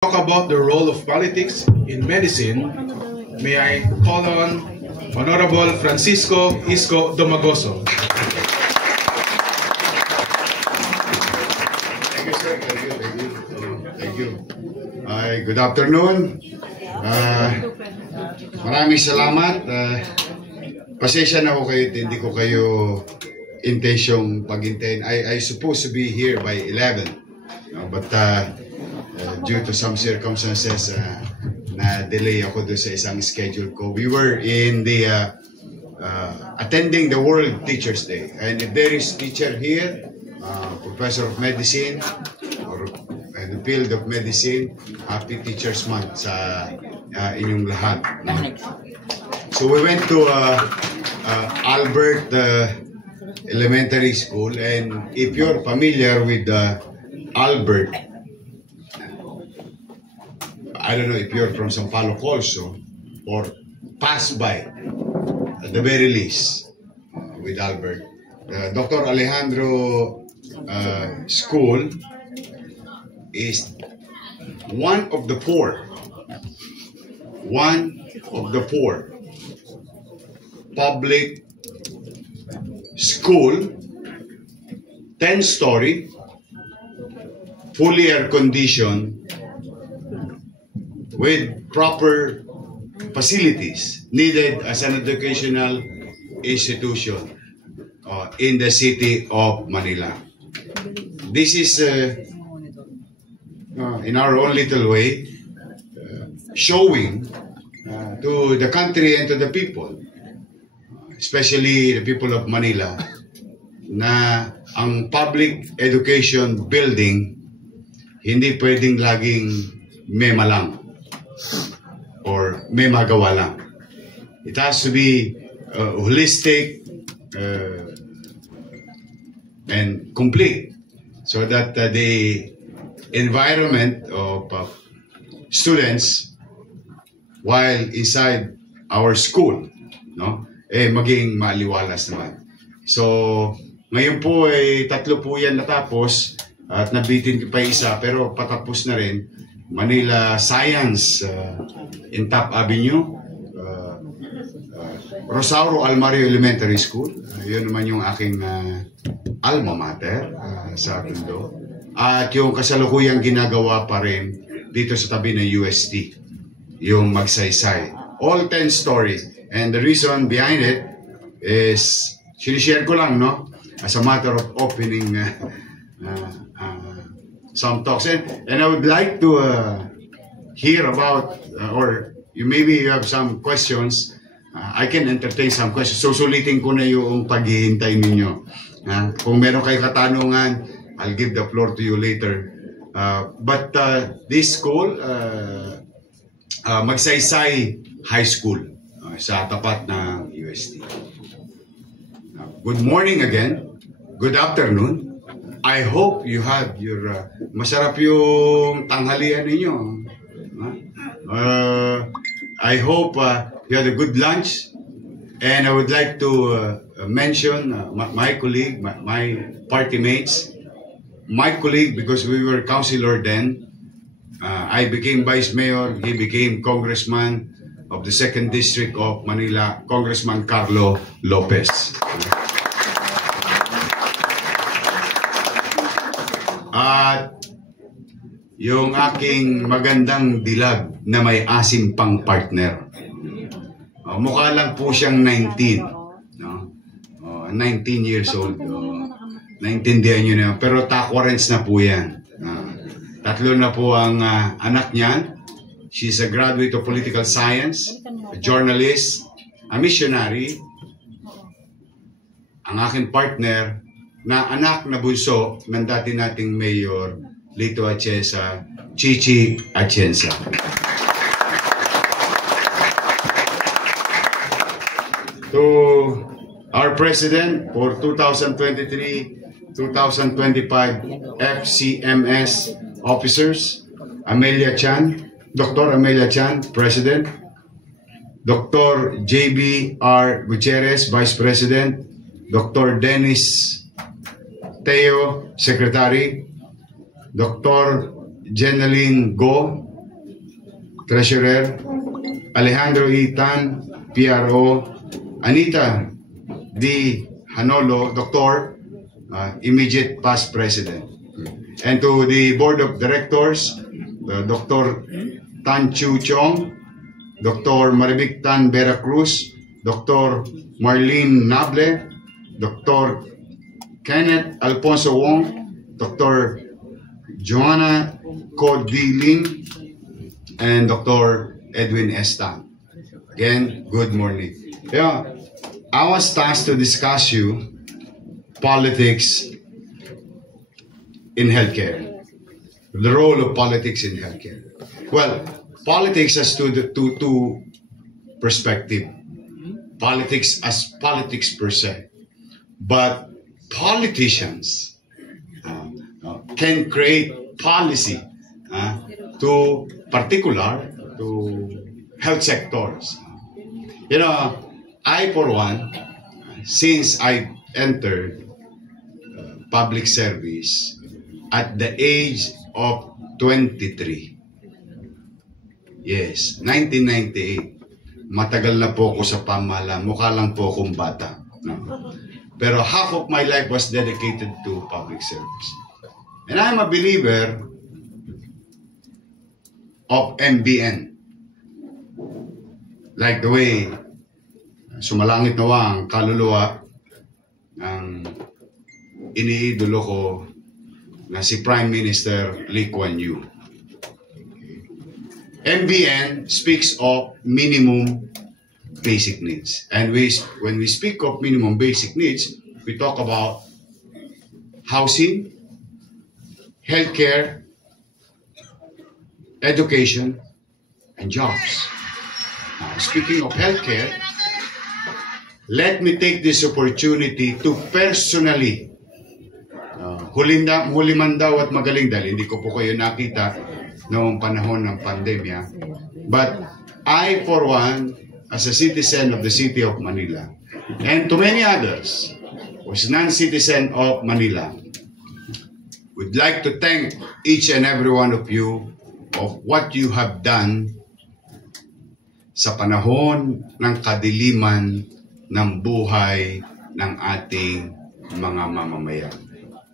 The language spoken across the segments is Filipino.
Talk about the role of politics in medicine, may I call on Honorable Francisco Isco Domagoso. Thank you, sir. Thank you. Good afternoon. Maraming salamat. Pasensya na ako kayo, hindi ko kayo intensyong pag-hintayin. I supposed to be here by 11. But due to some circumstances, na-delay ako doon sa isang schedule ko. We were in the attending the World Teachers Day. And if there is teacher here, Professor of Medicine, or in the field of medicine, Happy Teachers Month sa inyong lahat. So we went to Albert Elementary School, and if you're familiar with Albert, I don't know if you're from Sampaloc also, or pass by at the very least with Albert. Dr. Alejandro School is one of the four public school, 10-story, fully air-conditioned, with proper facilities needed as an educational institution in the city of Manila. This is, in our own little way, showing to the country and to the people, especially the people of Manila, na ang public education building hindi pwedeng laging mema lang or may magawa lang. It has to be holistic and complete, so that the environment of students while inside our school, maging maaliwalas naman. So ngayon po tatlo po yan natapos at nabitin pa isa, pero patapos na rin. Manila Science in Top Avenue, Rosauro Almario Elementary School, yun naman yung aking alma mater sa Tondo. At yung kasalukuyang ginagawa pa rin dito sa tabi ng UST, yung Magsaysay. All 10 stories. And the reason behind it is, sinishare ko lang, as a matter of opening some talks. And I would like to hear about, or maybe you have some questions. I can entertain some questions. So sulitin ko na yung paghihintay ninyo. Kung meron kayo katanungan, I'll give the floor to you later. But this school, Magsaysay High School, sa tapat ng UST. Good morning again. Good afternoon. I hope you had your masarap yung tanghalian ninyo. I hope you had a good lunch, and I would like to mention my colleague, my party mates, my colleague, because we were councilor then. I became vice mayor, he became congressman of the 2nd District of Manila, Congressman Carlo Lopez. At yung aking magandang dilag na may asim pang partner. Mukha lang po siyang 19. 19 years old. Naintindihan nyo na. Pero takwarens na po yan. Tatlo na po ang anak niyan. She's a graduate of political science, a journalist, a missionary. Ang aking partner, na anak na bunso ng dati nating Mayor Lito Atienza, Chichi Atienza. To our President for 2023-2025 FCMS officers, Amelia Chan, Dr. Amelia Chan, President, Dr. J.B.R. Gutierrez, Vice President, Dr. Dennis Teo, Secretary, Dr. Jeneline Go, Treasurer, Alejandro E. Tan, PRO, Anita D. Hanolo, Dr., immediate past president. And to the Board of Directors, Dr. Tan Chu Chong, Dr. Maribik Tan Vera Cruz, Dr. Marlene Nable, Dr. Kenneth Alfonso Wong, Dr. Joanna Codilin, and Dr. Edwin Estan. Again, good morning. Yeah, I was tasked to discuss you politics in healthcare, the role of politics in healthcare. Well, politics has two perspectives. Politics as politics per se, but politicians can create policy to health sectors. You know, I for one, since I entered public service at the age of 23. Yes, 1998. Matagal na po ako sa pamahalaan. Mukha lang po akong bata. No? Pero half of my life was dedicated to public service. And I'm a believer of MBN. Like the way sumalangit nawa ang kaluluwa ng iniidolo ko na si Prime Minister Lee Kuan Yew. MBN speaks of minimum basic needs. And when we speak of minimum basic needs, we talk about housing, healthcare, education, and jobs. Now, speaking of healthcare, let me take this opportunity to personally, huli man daw at magaling dahil hindi ko po kayo nakita noong panahon ng pandemya. But I, for one, as a citizen of the city of Manila, and to many others, was non-citizen of Manila, would like to thank each and every one of you of what you have done sa panahon ng kadiliman ng buhay ng ating mga mamamayan.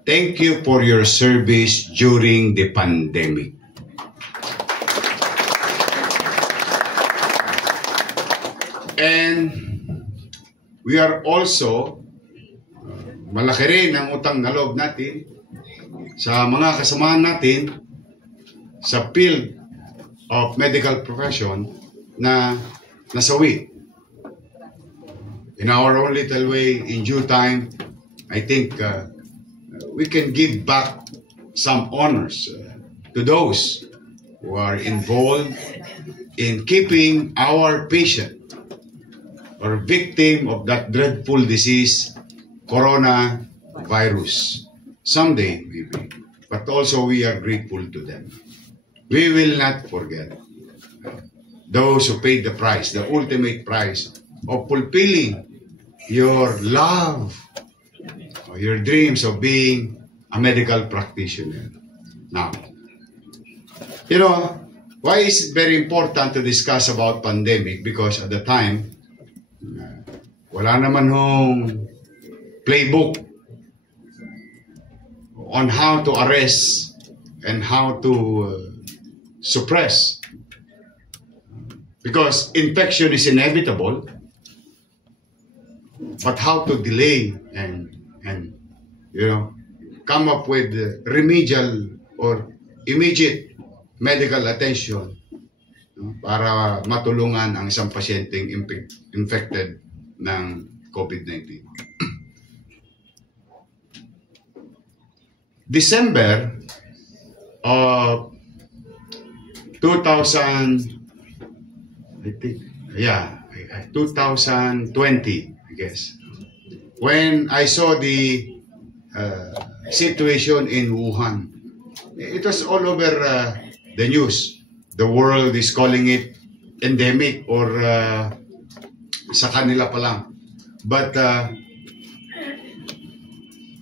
Thank you for your service during the pandemic. And we are also, malaki rin ang utang na loob natin sa mga kasamahan natin sa field of medical profession na nasawi. In our own little way, in due time, I think we can give back some honors to those who are involved in keeping our patient or victim of that dreadful disease, coronavirus. Someday, maybe. But also we are grateful to them. We will not forget those who paid the price, the ultimate price of fulfilling your love, or your dreams of being a medical practitioner. Now, you know, why is it very important to discuss about pandemic? Because at the time, wala naman hong playbook on how to arrest and how to suppress. Because infection is inevitable, but how to delay and you know, come up with remedial or immediate medical attention para matulungan ang isang pasyenteng infected ng COVID-19. December of 2020, I guess, when I saw the situation in Wuhan, it was all over the news. The world is calling it endemic or sa kanila pa lang. But,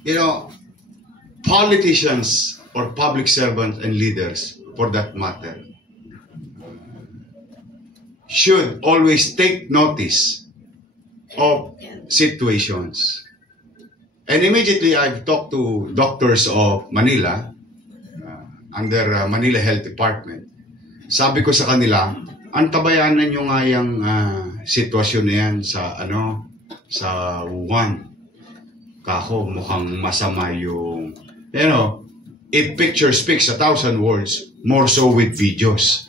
you know, politicians or public servants and leaders, for that matter, should always take notice of situations. And immediately, I've talked to doctors of Manila, under Manila Health Department. Sabi ko sa kanila, antabayanan nyo nga yung sitwasyon na yan sa Wuhan. Kako, mukhang masama yung, if picture speaks 1,000 words, more so with videos.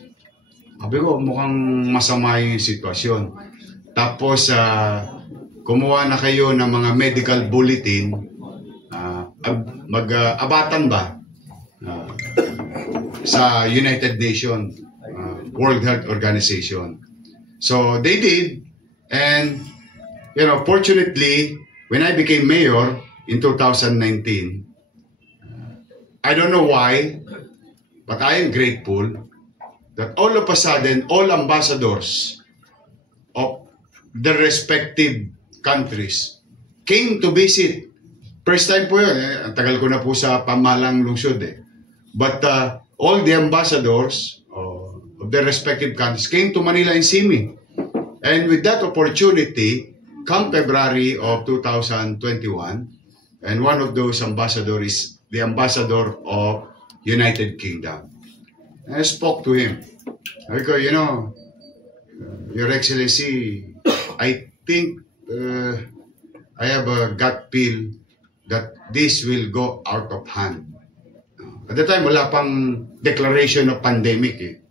Sabi ko, mukhang masama yung sitwasyon. Tapos, kumuha na kayo ng mga medical bulletin, mag-abatan ba sa United Nations, World Health Organization. So, they did, and, fortunately, when I became mayor in 2019, I don't know why, but I am grateful that all of a sudden, all ambassadors of the respective countries came to visit. First time po yun. Ang tagal ko na po sa pamalang lungsod eh. But all the ambassadors of the respective countries came to Manila and see me. And with that opportunity, come February of 2021, and one of those ambassadors is the ambassador of United Kingdom. And I spoke to him. I go, Your Excellency, I think I have a gut feel that this will go out of hand. At the time, wala pang declaration of pandemic eh.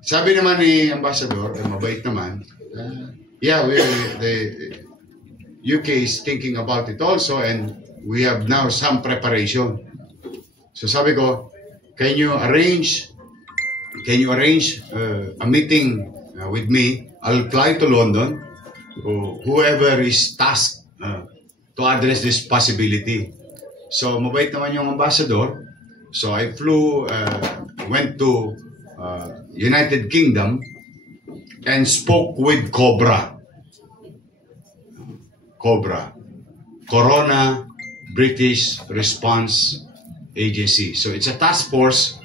Sabi naman ni Ambassador, mabait naman, the UK is thinking about it also, and we have now some preparation. So sabi ko, can you arrange a meeting with me? I'll fly to London, whoever is tasked to address this possibility. So mabait naman yung ambassador. So I went to United Kingdom and spoke with COBRA, Corona British Response Agency. So it's a task force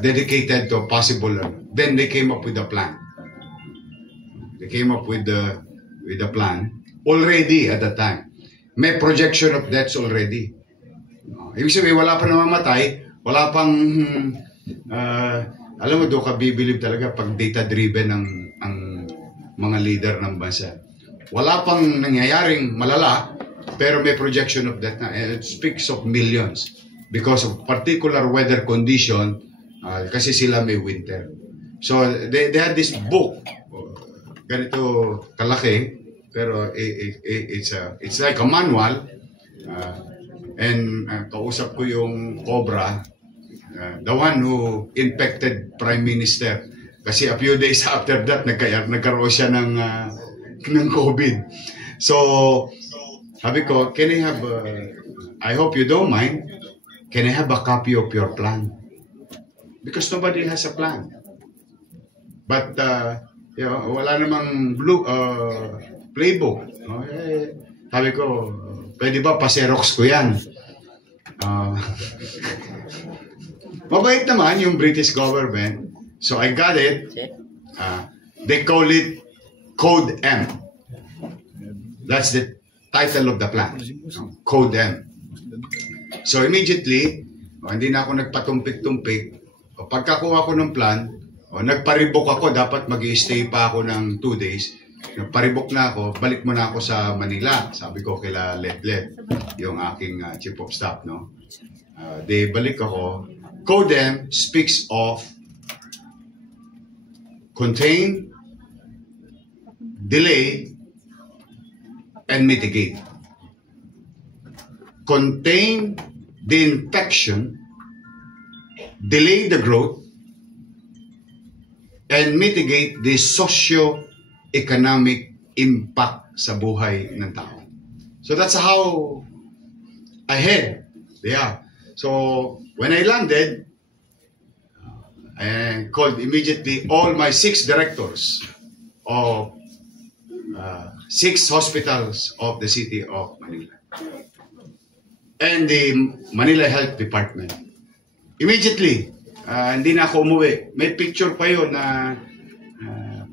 dedicated to possible. Then they came up with a plan. They came up with a plan already at that time. May projection of deaths already. Ibig sabihin, wala pa namamatay, wala pang, alam mo, doon ka bibilib talaga pag data-driven ang mga leader ng bansa. Wala pang nangyayaring malala, pero may projection of death na. And it speaks of millions because of particular weather condition, kasi sila may winter. So, they had this book, ganito kalaki, pero it's like a manual, and kausap ko yung COBRA, the one who infected Prime Minister. Kasi a few days after that, nagkaroon siya ng COVID. So, sabi ko, can I have, I hope you don't mind, can I have a copy of your plan? Because nobody has a plan. But, wala namang playbook. Sabi ko, pwede ba pa-Xerox ko yan? Mabait naman yung British government. So I got it. They call it Code M. That's the title of the plan. Code M. So immediately, hindi na ako nagpatumpik-tumpik. Pagkakuha ko ng plan, nagparibok ako, dapat mag-i-stay pa ako ng 2 days. Nagparibok na ako, balik mo na ako sa Manila. Sabi ko kila Letlet, yung aking chief of staff, no? Balik ako. Code M speaks of contain, delay, and mitigate. Contain the infection, delay the growth, and mitigate the socio-economic impact sa buhay ng tao. So that's how I head. Yeah. So when I landed, I called immediately all my 6 directors of 6 hospitals of the city of Manila and the Manila Health Department. Immediately, hindi na ako umuwi. May picture pa yun na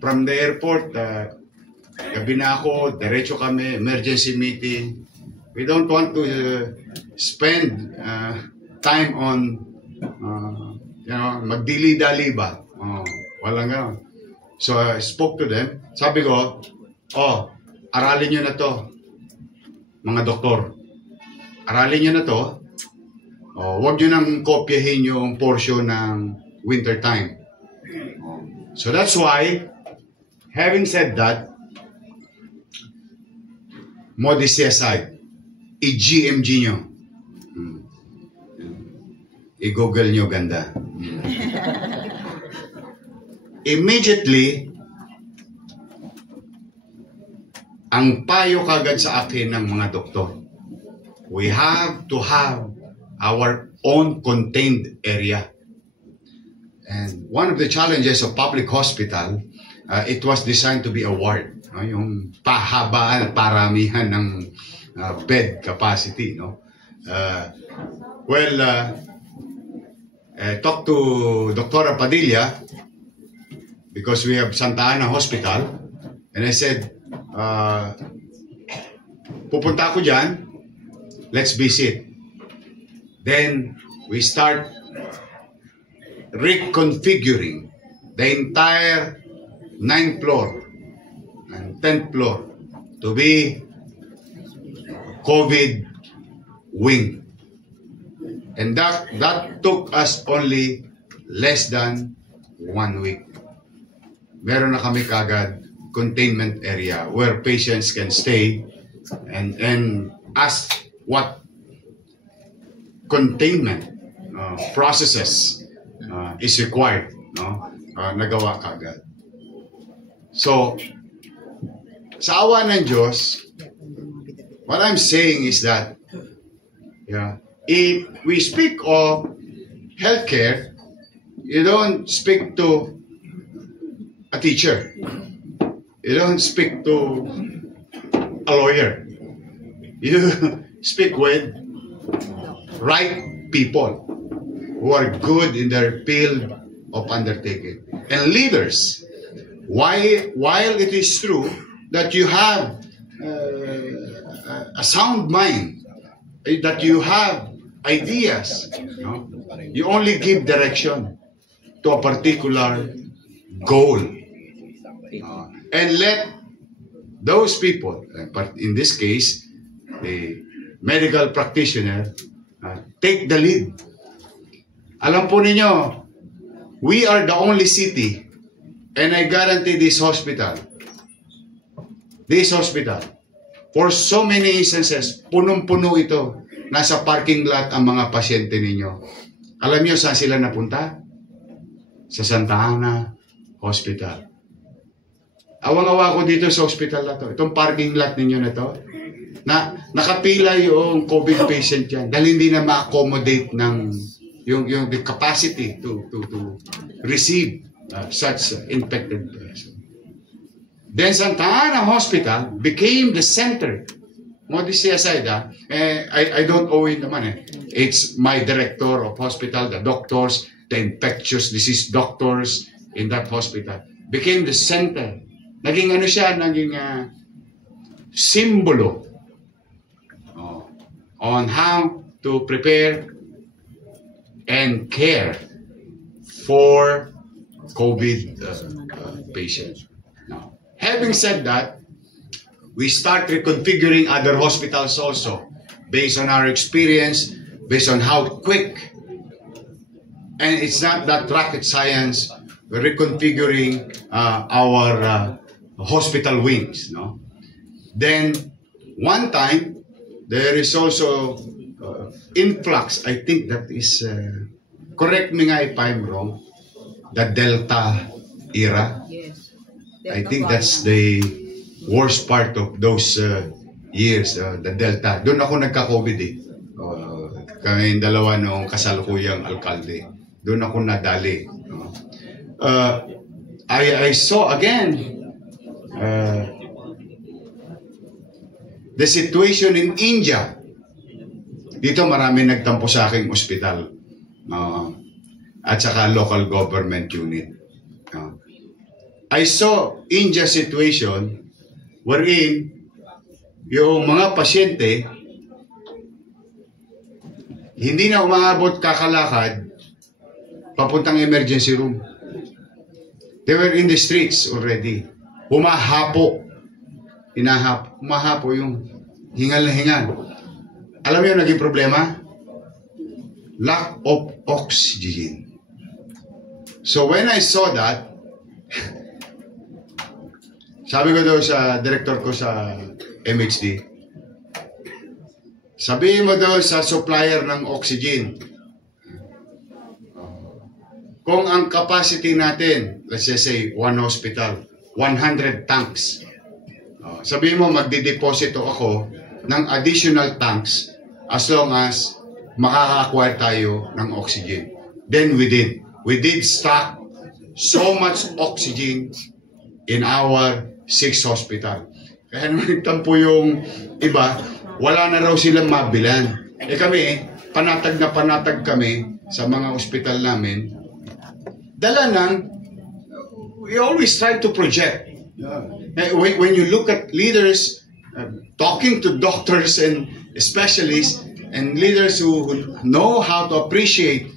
from the airport, gabi na ako, diretso kami, emergency meeting. We don't want to spend time on, magdili-dali ba? Walang gano'n. So I spoke to them. Sabi ko, aralin nyo na to, mga doktor. Aralin nyo na to. Huwag nyo nang kopyahin yung portion ng winter time. So that's why, having said that, modesty aside, i-GMG nyo. I-google nyo ganda. Immediately, ang payo kagad sa akin ng mga doktor, we have to have our own contained area. And one of the challenges of public hospital, it was designed to be a ward. Yung pahabaan at paramihan ng bed capacity. Talk to Dr. Padilla, because we have Santa Ana Hospital, and I said, pupunta ako dyan, let's visit. Then we start reconfiguring the entire 9th floor and 10th floor to be COVID wing. And that took us only less than 1 week. Meron na kami kagad containment area where patients can stay and ask what containment processes is required. Nagawa kagad. So, sa awa ng Diyos, what I'm saying is that, if we speak of healthcare, you don't speak to a teacher. You don't speak to a lawyer. You speak with right people who are good in their field of undertaking. And leaders, while it is true that you have a sound mind, that you have ideas, you only give direction to a particular goal. And let those people, in this case, the medical practitioner, take the lead. Alam po ninyo, we are the only city, and I guarantee this hospital, for so many instances, punong-puno ito. Nasa parking lot ang mga pasyente ninyo. Alam niyo saan sila napunta? Sa Santa Ana Hospital. Awang-awa ko dito sa hospital na to. Itong parking lot ninyo na to, na nakapila yung COVID patient yan dahil hindi na ma-accommodate ng yung the capacity to receive such infected person. Then Santa Ana Hospital became the center. Modesty aside, I don't owe it naman. It's my director of hospital, the doctors, the infectious disease doctors in that hospital became the center. Naging simbolo on how to prepare and care for COVID patients. Now, having said that, we start reconfiguring other hospitals also based on our experience, based on how quick, and it's not that rocket science, we're reconfiguring our hospital wings. Then, one time, there is also influx, I think that is, correct me nga if I'm wrong, the Delta era. Yes. I think that's the worst part of those years, the Delta. Doon ako nagka-COVID eh. Kami dalawa noong kasalukuyang alkalde. Doon ako nadali. I saw again the situation in India. Dito marami nagtampo sa aking ospital. at saka local government unit. I saw India's situation wherein yung mga pasyente hindi na umaabot kakalakad papuntang emergency room. They were in the streets already. Humahapo. Humahapo yung hingal na hingal. Alam mo yung naging problema? Lack of oxygen. So when I saw that, sabi ko daw sa director ko sa MHD, sabihin mo daw sa supplier ng oxygen, kung ang capacity natin, let's just say, one hospital, 100 tanks, sabihin mo magdideposito ako ng additional tanks as long as makaka-acquire tayo ng oxygen. Then we did. We did stock so much oxygen in our 6 hospital. Kaya naman nagtampo yung iba, wala na raw silang mabilan. Kami, panatag na panatag kami sa mga ospital namin. Dala ng, we always try to project. When you look at leaders talking to doctors and specialists and leaders who know how to appreciate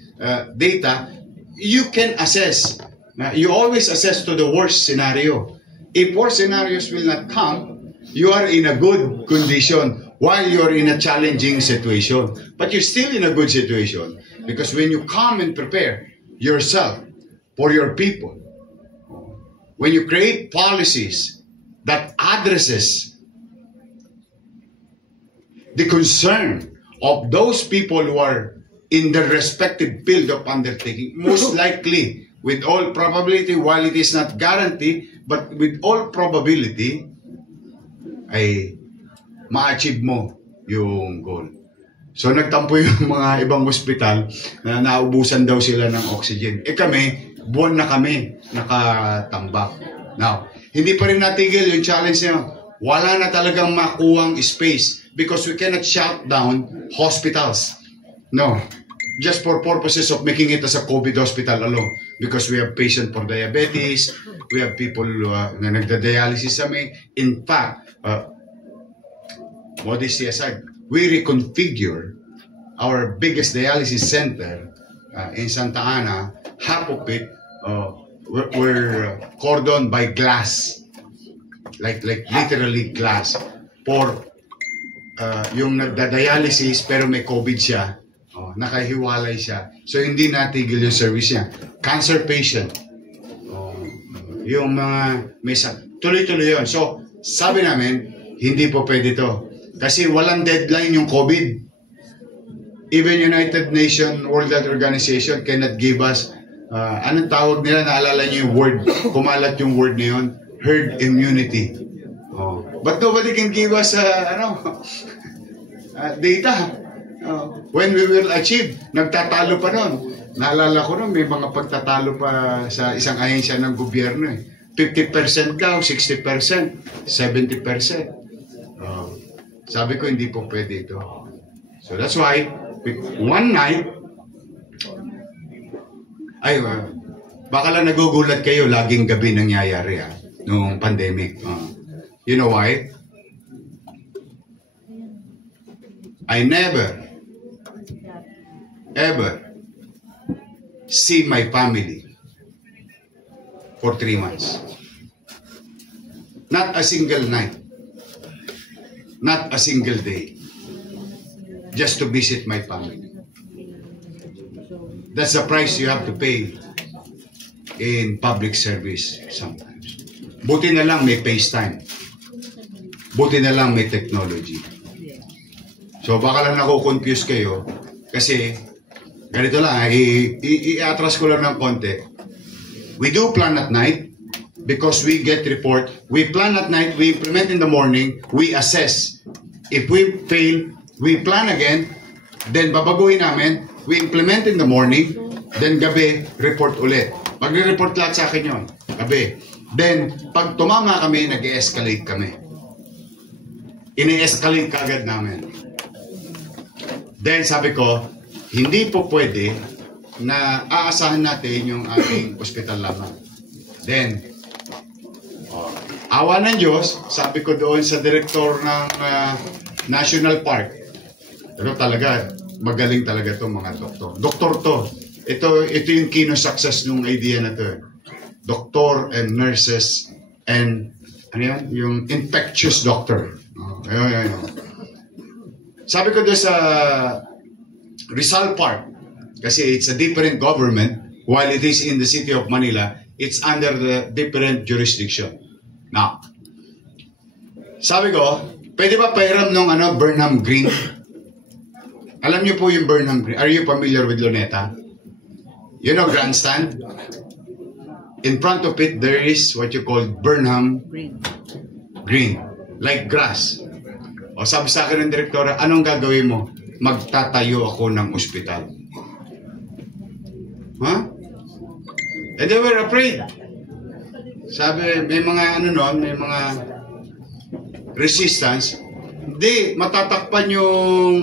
data, you can assess. You always assess to the worst scenario. If worst scenarios will not come, you are in a good condition while you're in a challenging situation. But you're still in a good situation because when you come and prepare yourself for your people, when you create policies that addresses the concern of those people who are in their respective field of undertaking, most likely, with all probability, while it is not guaranteed, but with all probability, ay ma-achieve mo yung goal. So nagtampo yung mga ibang ospital na naubusan daw sila ng oxygen. Kami, buwan na kami nakatambak. Now, hindi pa rin natigil yung challenge niya. Wala na talagang makuwang space because we cannot shut down hospitals. No. Just for purposes of making it as a COVID hospital alone. Because we have patients for diabetes, we have people na nagda-dialysis sa may. In fact, modesty aside, we reconfigure our biggest dialysis center in Santa Ana. Half of it were cordoned by glass. Like literally glass. For yung nagda-dialysis pero may COVID siya, nakahiwalay siya. So, hindi natigil yung service niya. Cancer patient. Yung mga may tuloy-tuloy yun. So, sabi namin, hindi po pwede to. Kasi walang deadline yung COVID. Even United Nations World Health Organization cannot give us, anong tawag nila, naalala niyo yung word, kumalat yung word na yun, herd immunity. But nobody can give us, data. When we will achieve, nagtatalo pa nun. Naalala ko nun, may mga pagtatalo pa sa isang ahensya ng gobyerno. 50% daw, 60%, 70%. Sabi ko, hindi po pwede ito. So that's why, one night, baka lang nagugulat kayo, laging gabi nangyayari noong pandemic. You know why? I never ever see my family for 3 months. Not a single night. Not a single day. Just to visit my family. That's the price you have to pay in public service sometimes. Buti na lang may FaceTime. Buti na lang may technology. So baka lang nako-confuse kayo kasi ganito lang, i-atras ko lang ng konti. We do plan at night because we get report. We plan at night, we implement in the morning, we assess. If we fail, we plan again, then babaguhin namin, we implement in the morning, then gabi, report ulit. Magre-report lahat sa akin yun, gabi. Then, pag tumama kami, nag-escalate kami. Ini-escalate kagad namin. Then sabi ko, hindi po pwede na aasahan natin yung ating ospital lamang. Then, awa ng Diyos, sabi ko doon sa direktor ng National Park, pero talaga, magaling talaga itong mga doktor. Doktor to. Ito yung key success ng idea na to. Doctor and nurses and ano yan? Yung infectious doctor. Ayun. Sabi ko doon sa Rizal Park, kasi it's a different government, while it is in the city of Manila, it's under the different jurisdiction. Now, sabi ko, pwede ba pahiram nung Burnham Green? Alam niyo po yung Burnham Green. Are you familiar with Luneta? You know Grandstand? In front of it, there is what you call Burnham Green. Like grass. O sabi sa akin ng direktora, anong gagawin mo? Magtatayo ako ng ospital. Huh? And they were afraid. Sabi, may mga may mga resistance. Hindi, matatakpan yung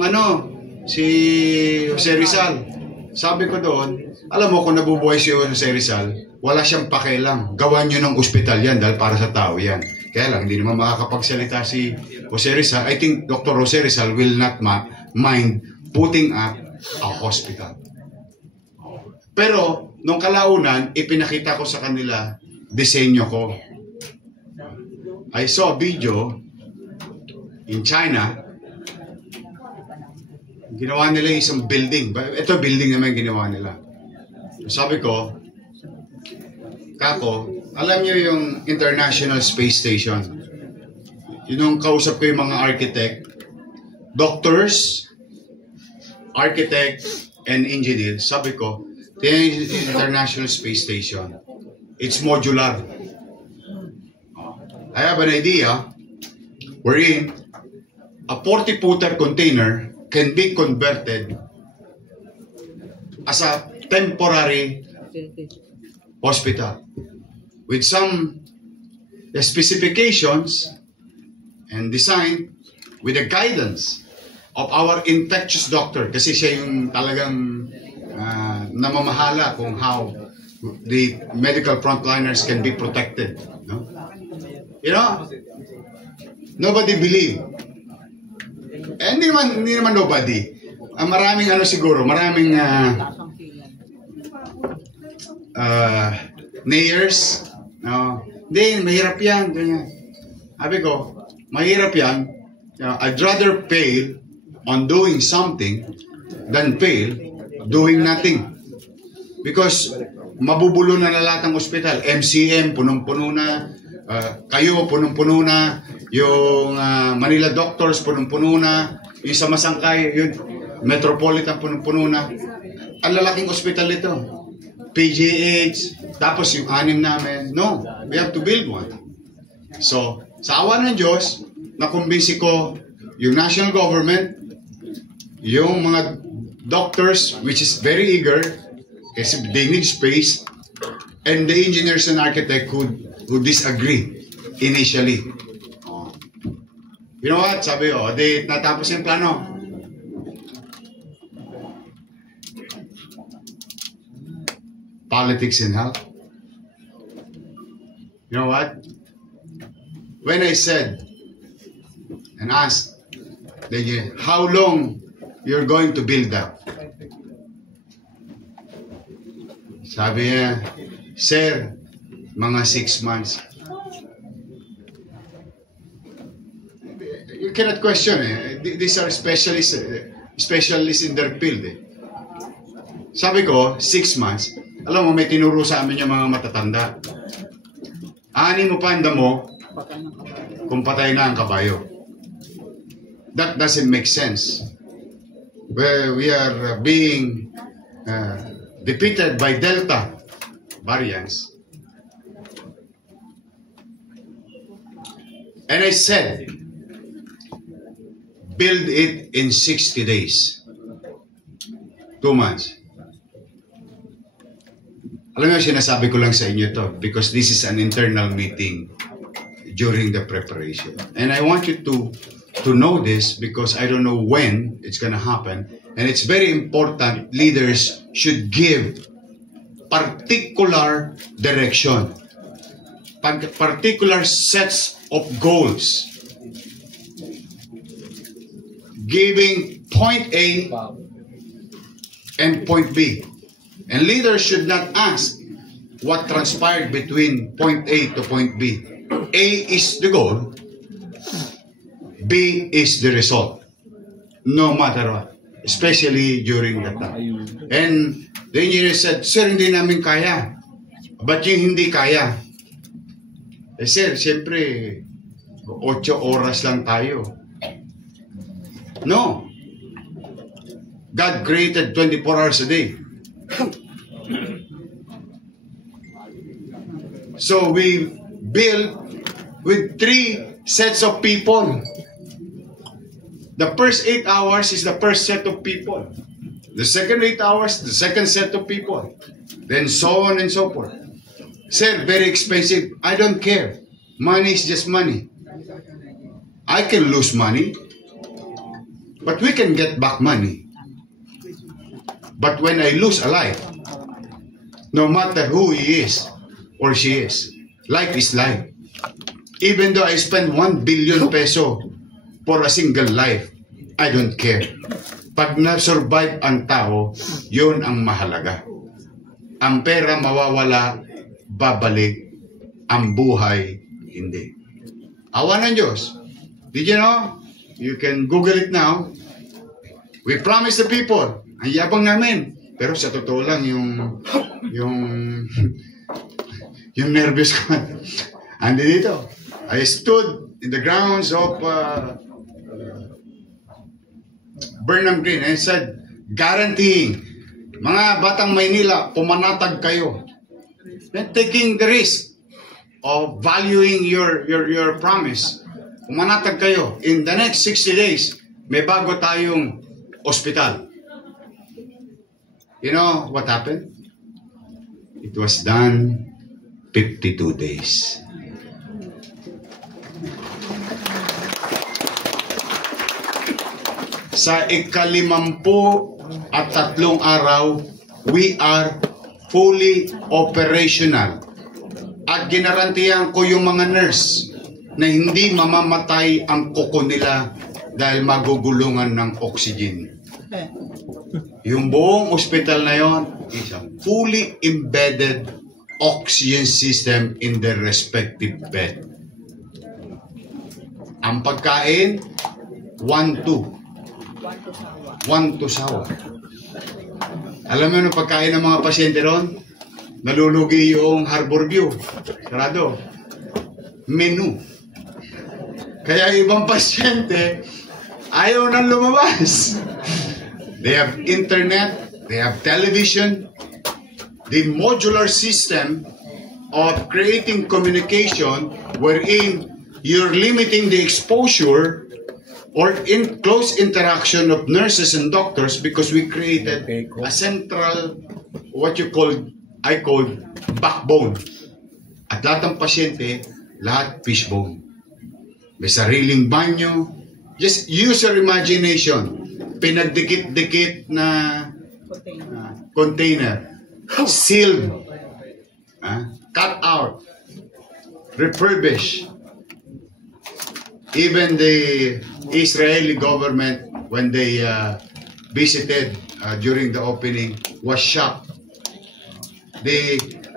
si Jose Rizal. Sabi ko doon, alam mo kung nabubuhay si Jose Rizal, wala siyang pakialam. Gawan nyo ng ospital yan dahil para sa tao yan. Kaya lang, hindi naman makakapagsalita si Jose Rizal. I think Dr. Jose Rizal will not mind putting up a hospital. Pero, nung kalaunan, ipinakita ko sa kanila disenyo ko. I saw a video in China. Ginawa nila isang building. Ito building naman ginawa nila. Sabi ko, Kako, alam niyo yung International Space Station? Yung kausap ko yung mga architect, doctors, architect, and engineers. Sabi ko, yung International Space Station, it's modular. I have an idea wherein a 40-footer container can be converted as a temporary hospital with some specifications and design with the guidance of our infectious doctor kasi siya yung talagang namamahala kung how the medical frontliners can be protected. No? You know, nobody believe. Hindi naman nobody. Maraming siguro, maraming nayers. No? Hindi, mahirap yan. Ganyan. Sabi ko, mahirap yan. I'd rather fail on doing something than fail doing nothing. Because mabubulo na lahat ng ospital. MCM, punong-puno na. Kayo, punong-puno na. Yung Manila Doctors, punong-puno na. Yung sa Masangkay, yung Metropolitan, punong-puno na. Ang lalaking ospital ito. PGH, tapos yung 6 namin. No, we have to build one. So, sa awa ng Diyos, nakumbinsi ko yung national government, yung mga doctors, which is very eager, kasi they need space, and the engineers and architect who disagree initially. You know what? Sabi ko, natapos yung plano. Politics and health. You know what? When I said and asked, how long you're going to build up? Sabi niya, Sir, mga 6 months. You cannot question These are specialists in their field. Sabi ko, 6 months. Alam mo, may tinuro sa amin yung mga matatanda. Ani mo pa ang damo kung patay na ang kabayo. That doesn't make sense. Where we are being defeated by Delta variants. And I said, build it in 60 days. 2 months. Alam mo, sinasabi ko lang sa inyo to because this is an internal meeting during the preparation. And I want you to know this because I don't know when it's gonna happen. And it's very important leaders should give particular direction, particular sets of goals, giving point A and point B. And leaders should not ask what transpired between point A to point B. A is the goal, B is the result, no matter what, especially during that time. And the engineer said, "Sir, hindi namin kaya." Ba't yung hindi kaya? Eh sir, siyempre, 8 oras lang tayo. No. God created 24 hours a day. So we build with 3 sets of people. The first 8 hours is the first set of people. The second 8 hours, the second set of people. Then so on and so forth. Sir, very expensive. I don't care. Money is just money. I can lose money, but we can get back money. But when I lose a life, no matter who he is or she is, life is life. Even though I spend 1 billion peso for a single life, I don't care. Pag na-survive ang tao, yun ang mahalaga. Ang pera mawawala, babalik. Ang buhay, hindi. Awa ng Diyos. Did you know? You can Google it now. We promise the people. Ang yabang namin. Pero sa totoo lang, yung nervous ko. Andi dito. I stood in the grounds of Burnham Green and said, guaranteeing, mga batang Maynila, pumanatag kayo. And taking the risk of valuing your promise. Pumanatag kayo. In the next 60 days, may bago tayong ospital. You know what happened? It was done 52 days. Sa 53 araw, we are fully operational. At ginarantiyan ko yung mga nurse na hindi mamamatay ang kuko nila dahil magugulungan ng oxygen. Yung buong ospital na yon is a fully embedded oxygen system in their respective bed. Ang pagkain, 1-2. 1 sawa. Alam mo yung pagkain ng mga pasyente ron? Nalulugi yung Harbor View. Sarado. Menu. Kaya ibang pasyente, ayaw nang lumabas. They have internet, they have television. The modular system of creating communication wherein you're limiting the exposure or in close interaction of nurses and doctors because we created a central, I call backbone. At lahat ng pasyente, lahat fishbone. May sariling banyo. Just use your imagination. Pinagdikit-dikit na container. Sealed. Cut out. Refurbished. Even the Israeli government, when they visited during the opening, was shocked.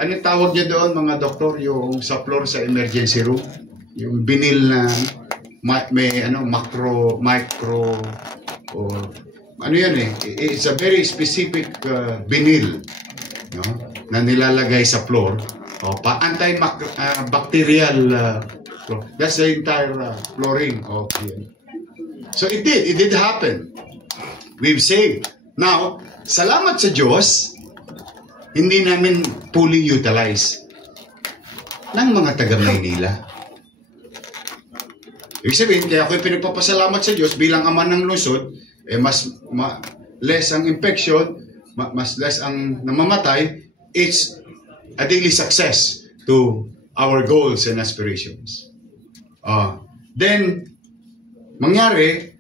Anong tawag niya doon, mga doktor, yung sa floor sa emergency room? Yung binil na may micro, or ano yan eh. It's a very specific binil, no? Na nilalagay sa floor. Anti-bacterial that's the entire flooring of so it did happen. We've saved. Now, salamat sa Diyos, hindi namin fully utilize ng mga taga Maynila. Ibig sabihin, kaya ako'y pinagpapasalamat sa Diyos bilang ama ng lungsod, mas less ang infection, mas less ang namamatay. It's a daily success to our goals and aspirations. Then, mangyari,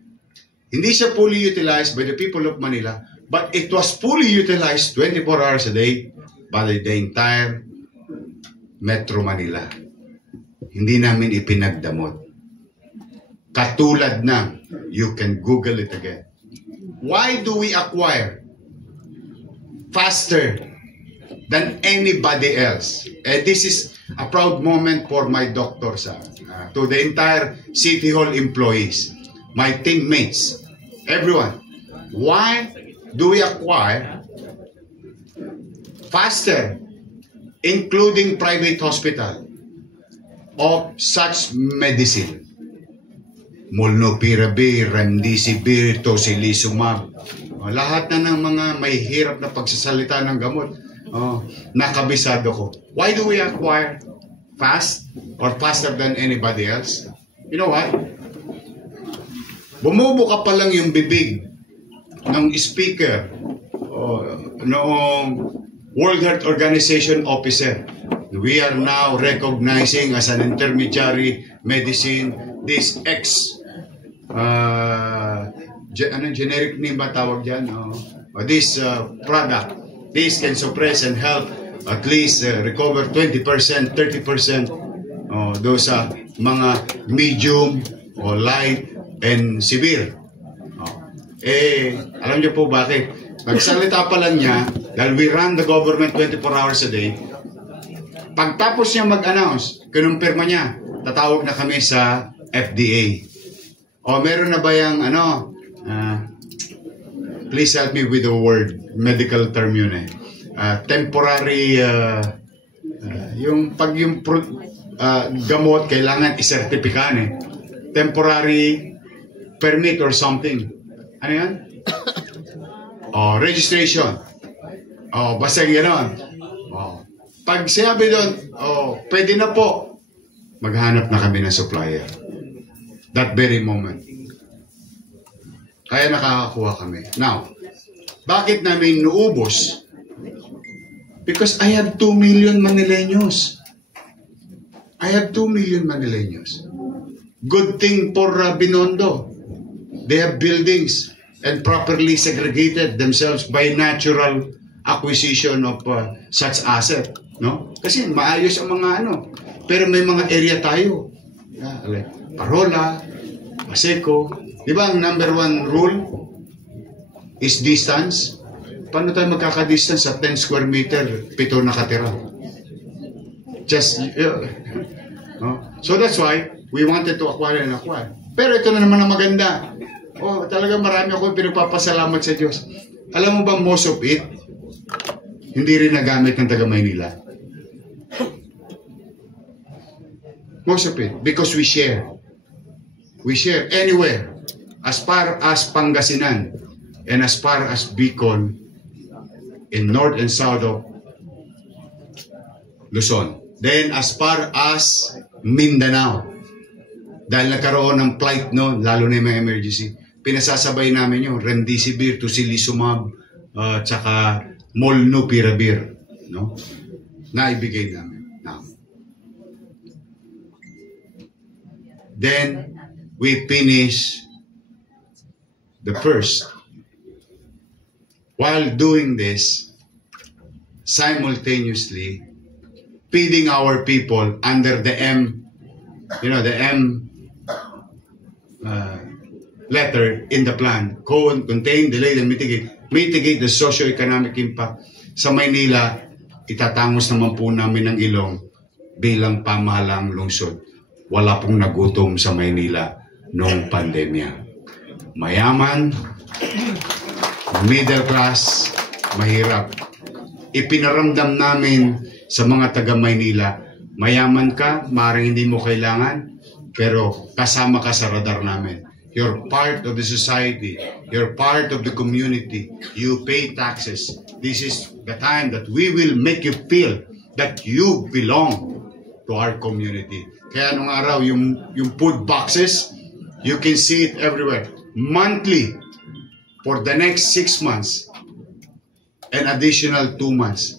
Hindi siya fully utilized by the people of Manila, but it was fully utilized 24 hours a day by the entire Metro Manila. Hindi namin ipinagdamot. Katulad ng, you can Google it again. Why do we acquire faster than anybody else? And this is a proud moment for my doctors, to the entire City Hall employees, my teammates, everyone. Why do we acquire faster, including private hospital, of such medicine? Molnupiravir, Remdesivir, Tocilizumab, lahat na ng mga may hirap na pagsasalita ng gamot, nakabisado ko. Why do we acquire fast or faster than anybody else? You know what? Bumubuka pa lang yung bibig ng speaker, noong World Health Organization officer. We are now recognizing as an intermediary medicine this generic name ba tawag dyan? This product, this can suppress and help at least recover 20%, 30% those mga medium or light and severe. Alam niyo po bakit? Nagsalita pa lang niya, dahil we run the government 24 hours a day, pagtapos niya mag-announce, kinumpirma niya, tatawag na kami sa FDA. Meron na ba yung please help me with the word, medical term yun temporary, yung gamot kailangan isertipikan temporary permit or something. Ano yan? Registration. Basta gano'n. Pag sinabi doon, pwede na po, maghanap na kami ng supplier. That very moment. Kaya nakakakuha kami. Now, bakit namin nuubos? Because I have 2 million Manileños. I have 2 million Manileños. Good thing for Binondo. They have buildings and properly segregated themselves by natural acquisition of such asset. No? Kasi maayos ang mga pero may mga area tayo. Parola, Paseco. Di ba ang number 1 rule is distance? Paano tayo magkaka-distance sa 10 square meter, 7 nakatira? So that's why we wanted to acquire and acquire. Pero ito na naman ang maganda. Talaga marami ako pinagpapasalamat sa Diyos. Alam mo ba, most of it, hindi rin nagamit ng taga Maynila. Most of it, because we share. We share anywhere. As far as Pangasinan and as far as Bicol in north and south of Luzon. Then as far as Mindanao. Dahil nagkaroon ng plight lalo na yung mga emergency, pinasasabay namin yung Remdesivir, Tocilizumab, tsaka Molnupiravir, naibigay namin. Now, then we finish the first. While doing this, simultaneously feeding our people under the the M letter in the plan, contain, delay, and mitigate the socio-economic impact. Sa Maynila, itatangos naman po namin ng ilong bilang pamahalang lungsod. Wala pong nagutom sa Maynila noong pandemya. Mayaman, middle class, mahirap. Ipinaramdam namin sa mga taga Maynila, mayaman ka, maaaring hindi mo kailangan, pero kasama ka sa radar namin. You're part of the society. You're part of the community. You pay taxes. This is the time that we will make you feel that you belong to our community. Kaya nung araw, yung food boxes, you can see it everywhere. Monthly, for the next 6 months, an additional 2 months.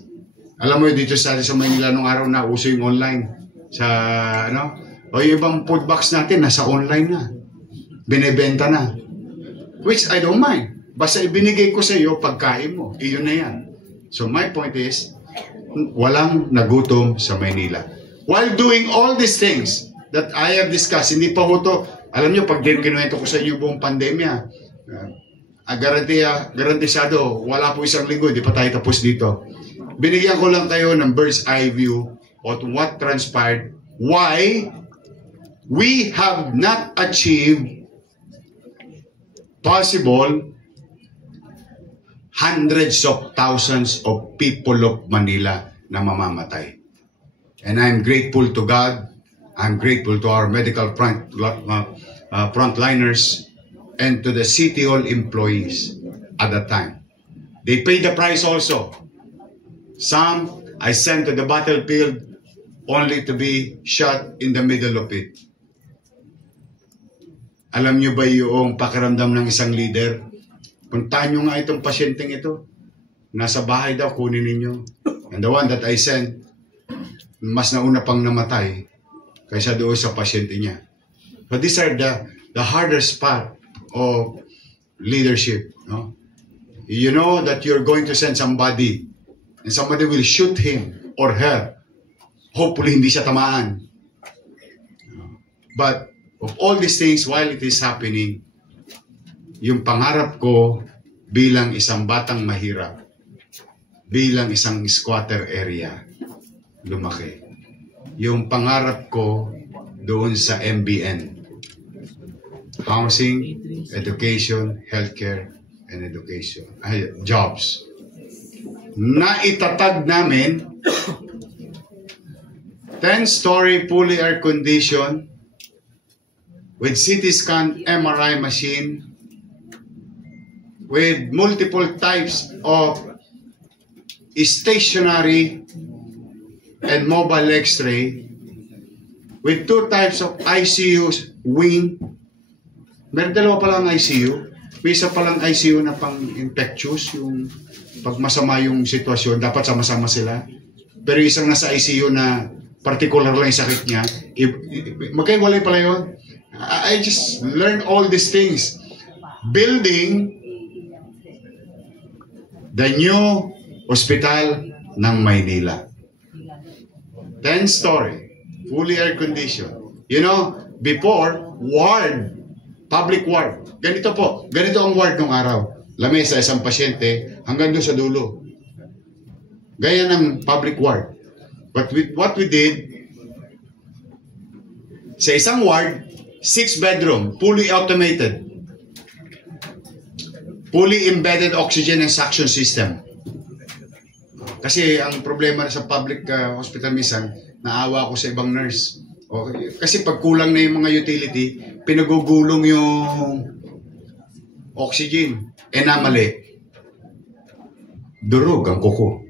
Alam mo dito sa Manila nung araw na uso yung online. O yung ibang food box natin, nasa online na. Binebenta na. which I don't mind. Basta ibinigay ko sa iyo, pagkain mo. Iyon na yan. So my point is, walang nagutom sa Maynila. While doing all these things that I have discussed, hindi pa ho to, alam nyo, pag kinuwento ko sa inyo buong pandemya, garantisado, wala po isang linggo, hindi pa tayo tapos dito. Binigyan ko lang kayo ng bird's eye view on what transpired, why we have not achieved possible hundreds of thousands of people of Manila na mamamatay. And I'm grateful to God. I'm grateful to our medical frontliners and to the City Hall employees at that time. They paid the price also. Some I sent to the battlefield only to be shot in the middle of it. Alam niyo ba yung pakiramdam ng isang leader? Puntahan nyo nga itong pasyenteng ito. Nasa bahay daw, kunin ninyo. And the one that I sent, mas nauna pang namatay kaysa doon sa pasyente niya. But these are the hardest part of leadership. No? You know that you're going to send somebody and somebody will shoot him or her. Hopefully, hindi siya tamaan. But of all these things, while it is happening, yung pangarap ko bilang isang batang mahirap, bilang isang squatter area, lumaki. Yung pangarap ko doon sa MBN, housing, education, healthcare, and education, jobs. Naitatag namin 10-story fully air-conditioned with CT scan MRI machine, with multiple types of stationary and mobile x-ray, with 2 types of ICU wing. Meron dalawa palang ICU. May isa palang ICU na pang-infectious, yung pag masama yung sitwasyon, dapat sama-sama sila. Pero isang nasa ICU na particular lang yung sakit niya, magkaiwalay pala yun. I just learned all these things. Building the new hospital ng Maynila. 10-story, fully air-conditioned. You know, before, ward, public ward. Ganito po, ganito ang ward nung araw. Lamesa, isang pasyente, hanggang doon sa dulo. Gaya ng public ward. But with what we did, sa isang ward, 6 bedroom, fully automated. Fully embedded oxygen and suction system. Kasi ang problema sa public hospital minsan, naawa ako sa ibang nurse. Okay. Kasi pag kulang na yung mga utility, pinagugulong yung oxygen. Na mali. Durog ang kuko.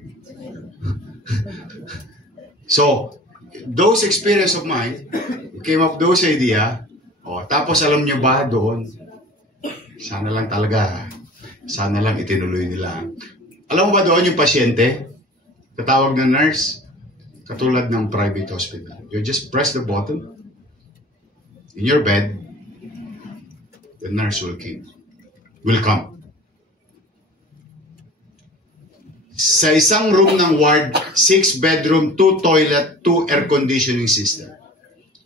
So, those experience of mine, came up those idea, tapos alam nyo ba doon, sana lang talaga, sana lang itinuloy nila. Alam mo ba doon yung pasyente, katawag ng nurse, katulad ng private hospital. You just press the button, in your bed, the nurse will come. Sa isang room ng ward, 6 bedroom, 2 toilet, 2 air conditioning system,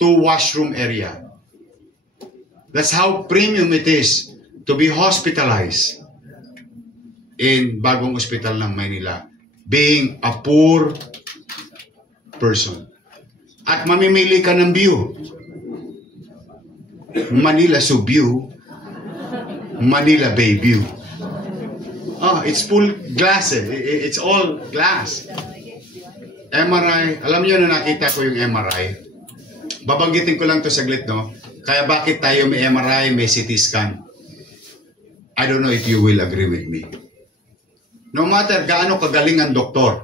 2 washroom area. That's how premium it is to be hospitalized in bagong ospital ng Maynila, being a poor person. At mamimili ka ng view. Manila Subview, Manila Bay View. It's full glass. It's all glass. MRI, alam niyo na nakita ko yung MRI. Babanggitin ko lang to saglit, no? Kaya bakit tayo may MRI, may CT scan? I don't know if you will agree with me. No matter gaano kagaling ang doktor,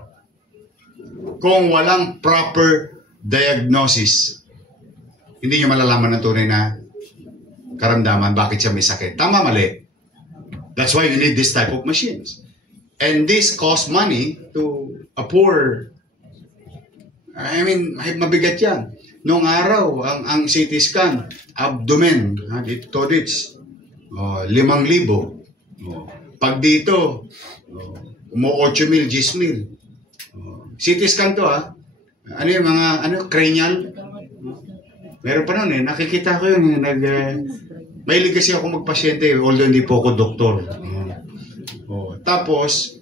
kung walang proper diagnosis, hindi nyo malalaman ng tunay na karamdaman, bakit siya may sakit. Tama, mali. That's why you need this type of machines. And this costs money to a poor. I mean, mabigat yan. Noong araw, ang CT scan, abdomen, dito, 5,000. Pag dito, 8,000, 10,000. CT scan to Ano yung mga, cranial? Meron pa nun nakikita ko yun. Mahilig kasi ako magpasyente, although hindi po ako doktor. Tapos,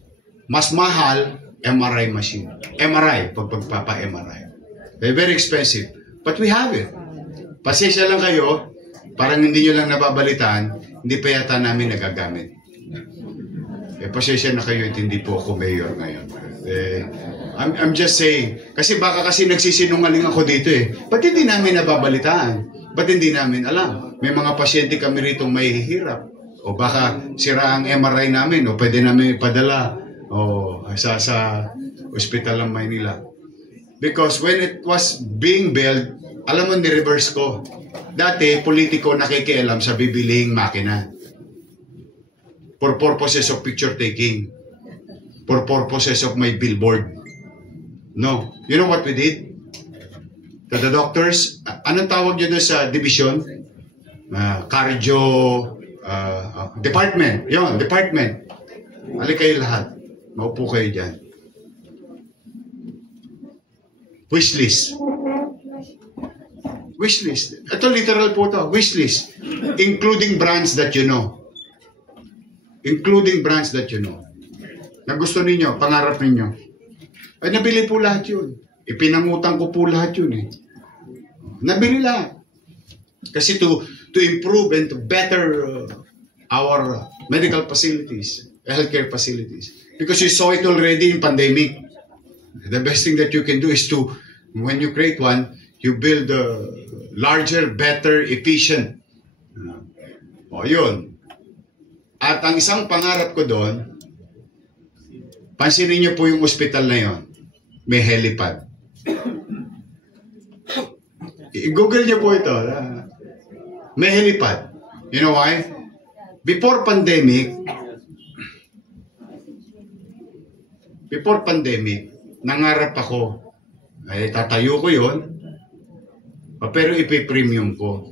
mas mahal, MRI machine. MRI, pagpapa-MRI. Very expensive. But we have it. Pasensya lang kayo, parang hindi nyo lang nababalitaan, hindi pa yata namin nagagamit. Pasensya na kayo, hindi po ako mayor ngayon. I'm just saying, kasi baka kasi nagsisinungaling ako dito Ba't hindi namin nababalitaan? Ba't hindi namin alam? May mga pasyente kami rito mahihirap. O baka sira ang MRI namin, o pwede namin ipadala sa ospital ng Maynila. Because when it was being built, alam mo, ni-reverse ko. Dati, politiko nakikialam sa bibilihing makina. For purposes of picture taking. For purposes of my billboard. No. You know what we did? To the doctors, anong tawag nyo doon sa division? Cardio department. Yun, department. Halik kayo lahat. Maupo kayo dyan. Wishlist. Wishlist. Ito literal po ito. Wishlist. Including brands that you know. Including brands that you know. Na gusto ninyo, pangarap ninyo. Ay, nabili po lahat yun. Ipinangutang ko po lahat yun Nabili lahat. Kasi to improve and to better our medical facilities, healthcare facilities. Because you saw it already in pandemic. The best thing that you can do is to, when you create one, you build a larger, better, efficient. Yun. At ang isang pangarap ko doon, pansinin niyo po yung ospital na yon. May helipad. I-google niyo po ito. May helipad. You know why? Before pandemic, nangarap ako. Ay, tatayo ko yon. Pero ipi-premium ko.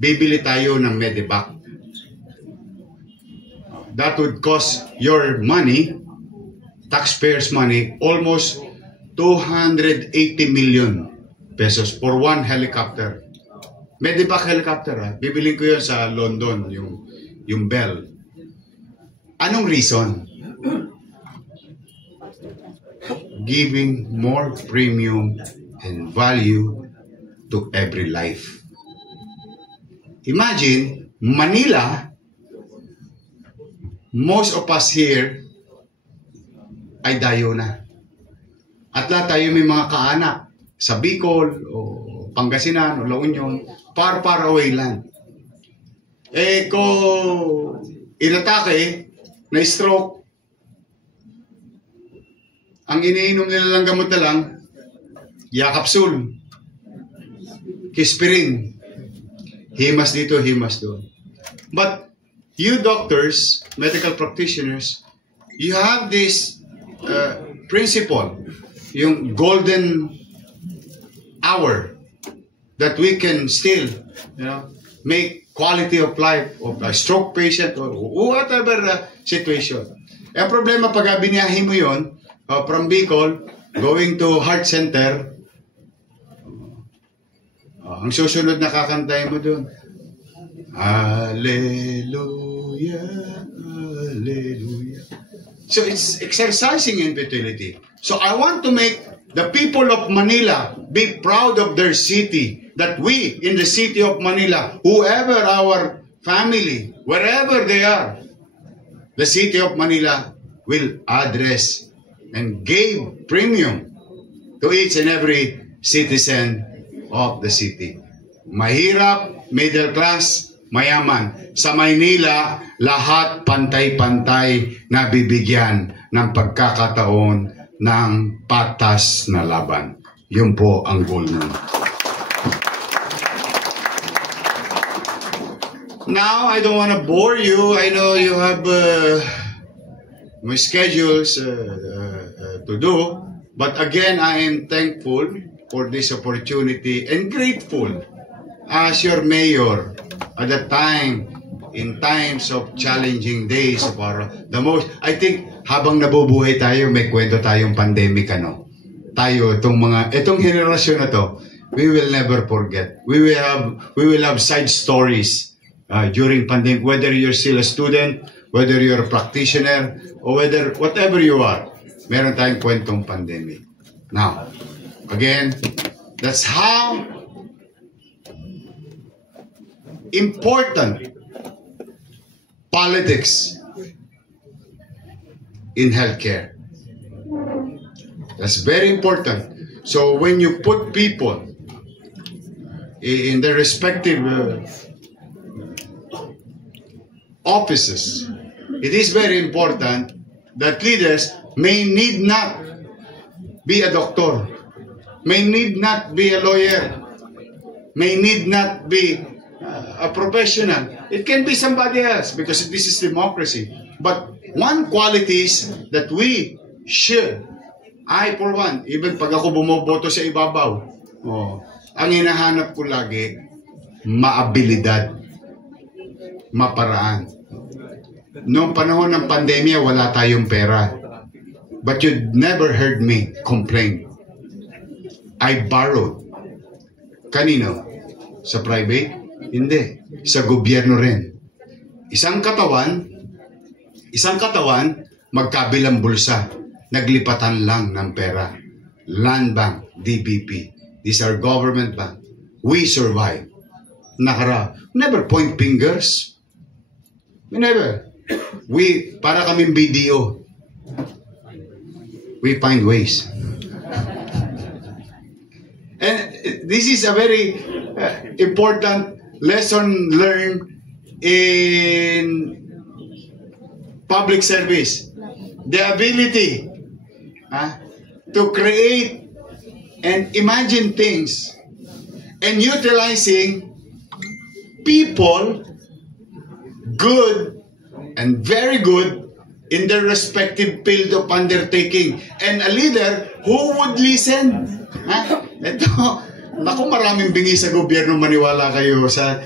Bibili tayo ng Medivac. That would cost your money, taxpayers' money, almost 280 million pesos for one helicopter. Medivac helicopter, bibilin ko yun sa London, yung Bell. Anong reason? Giving more premium and value to every life. Imagine, Manila, most of us here ay dayo na. At lahat tayo may mga kaanak sa Bicol o Pangasinan o La Union, far away land. Kung inatake, na stroke, ang iniinom nila lang gamot na lang, Yakapsul, Kispirin, himas dito, himas doon. But you doctors, medical practitioners, you have this principle, yung golden hour, that we can still, make quality of life of a stroke patient or whatever situation. Ang problema pag biniyahin mo yun, from Bicol, going to Heart Center, ang susunod na kakantay mo doon, Hallelujah, Hallelujah. So it's exercising infertility. So I want to make the people of Manila be proud of their city, that we in the city of Manila, whoever our family, wherever they are, the city of Manila will address and give premium to each and every citizen of the city. Mahirap, middle class, mayaman. Sa Maynila, lahat pantay-pantay na bibigyan ng pagkakataon ng patas na laban. Yun po ang goal nun. Now, I don't want to bore you. I know you have my schedules to do. But again, I am thankful for this opportunity and grateful as your mayor at the time in times of challenging days of our, the most, I think, habang nabubuhay tayo, may kwento tayong pandemic, ano. Tayo, itong henerasyon na to, we will never forget. We will have side stories during pandemic, whether you're still a student, whether you're a practitioner, or whatever you are, meron tayong kwentong pandemic. Now, again, that's how important politics in healthcare. That's very important. So when you put people in their respective offices, it is very important that leaders may need not be a doctor, may need not be a lawyer, may need not be a professional. It can be somebody else because this is democracy. But one qualities that we should, I for one, even pag ako bumoboto sa ibabaw, ang hinahanap ko lagi, maabilidad, maparaan. Noong panahon ng pandemya, wala tayong pera. But you never heard me complain. I borrowed. Kanino? Sa private? Hindi. Sa gobyerno rin. Isang katawan, magkabilang bulsa. Naglipatan lang ng pera. Land Bank, DBP. These are government bank. We survive. Never point fingers. We never. Para kaming BDO. We find ways. And this is a very important lesson learned in public service. The ability to create and imagine things and utilizing people good and very good in their respective field of undertaking, and a leader who would listen. Ito, naku, maraming bingi sa gobyerno, maniwala kayo sa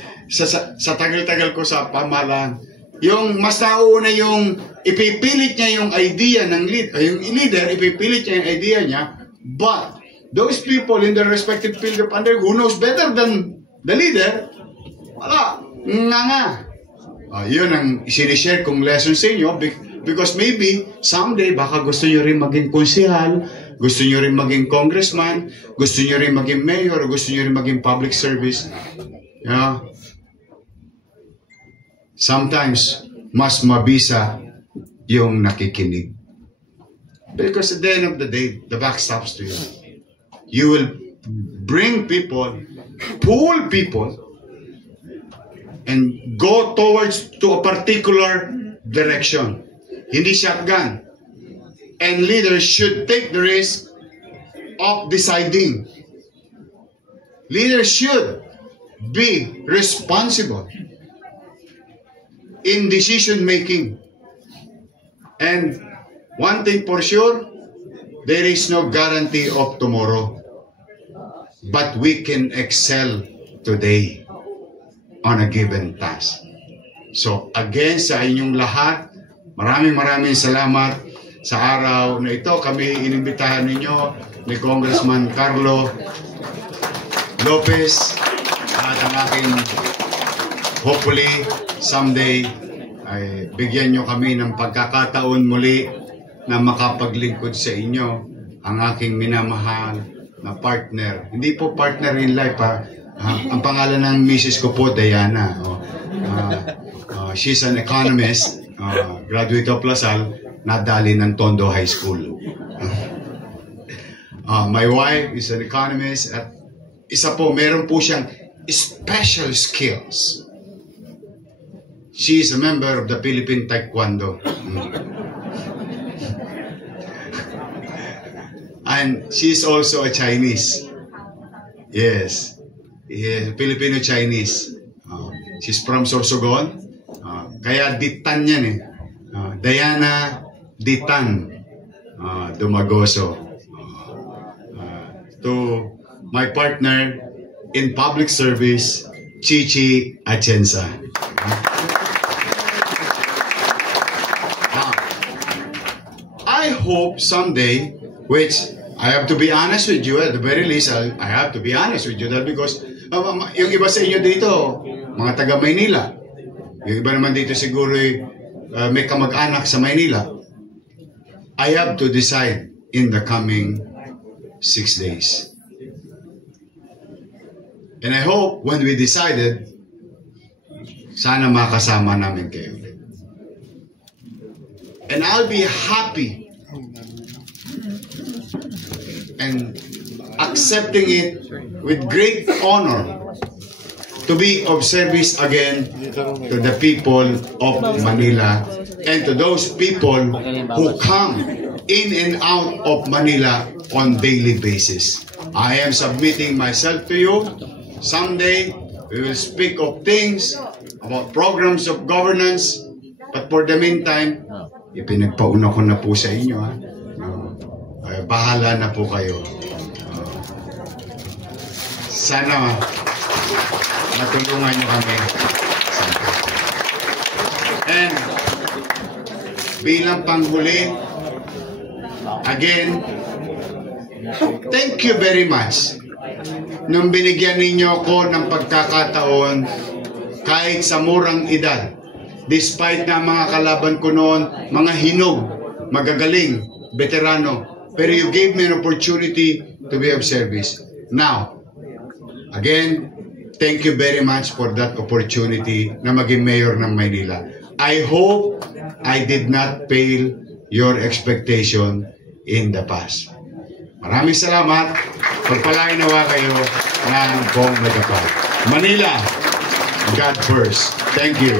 tagal-tagal ko sa pamahalaan. Yung mas nauna yung ipipilit niya yung idea ng yung leader, ipipilit niya yung idea niya, but those people in their respective field of undertaking who knows better than the leader, wala, nga. Yun ang sinishare kong lesson sa inyo, because maybe someday baka gusto nyo rin maging konsehal, gusto nyo rin maging congressman, gusto nyo rin maging mayor, gusto nyo rin maging public service. Sometimes mas mabisa yung nakikinig, because at the end of the day, the buck stops to you. You will bring people, pull people, and go to a particular direction. Hindi shotgun. And leaders should take the risk of deciding. Leaders should be responsible in decision making. And one thing for sure, there is no guarantee of tomorrow. But we can excel today on a given task. So again, sa inyong lahat, maraming salamat sa araw na ito. Kami inimbitahan ninyo ni Congressman Carlo Lopez at ang aking, hopefully someday ay bigyan nyo kami ng pagkakataon muli na makapaglingkod sa inyo, ang aking minamahal na partner. Hindi po partner in life, ang pangalan ng misis ko po, Diana. She's an economist, graduate of LaSalle, nadali ng Tondo High School. My wife is an economist at isa po, meron po siyang special skills. She is a member of the Philippine Taekwondo. And she is also a Chinese. Yes. Filipino-Chinese. She's from Sorsogon. Kaya Ditan yan eh. Diana Ditan Dumagoso. To my partner in public service, Chichi Atienza. hope someday, which I have to be honest with you, at the very least, I have to be honest with you, that because yung iba sa inyo dito, mga taga Maynila, yung iba naman dito siguro may kamag-anak sa Maynila, I have to decide in the coming 6 days. And I hope when we decided, sana makasama namin kayo. And I'll be happy and accepting it with great honor to be of service again to the people of Manila and to those people who come in and out of Manila on daily basis. I am submitting myself to you. Someday, we will speak of things, about programs of governance, but for the meantime, ipinagpauna ko na po sa inyo. Bahala na po kayo. Sana matulungan nyo kami. And bilang panghuli, again, thank you very much. Nung binigyan ninyo ko ng pagkakataon, kahit sa murang edad, despite na mga kalaban ko noon, mga hinog, magagaling, veterano, pero you gave me an opportunity to be of service. Now, again, thank you very much for that opportunity na maging mayor ng Maynila. I hope I did not fail your expectation in the past. Maraming salamat. Pagpalain nawa kayo ng buong Megapal. Manila, God first. Thank you.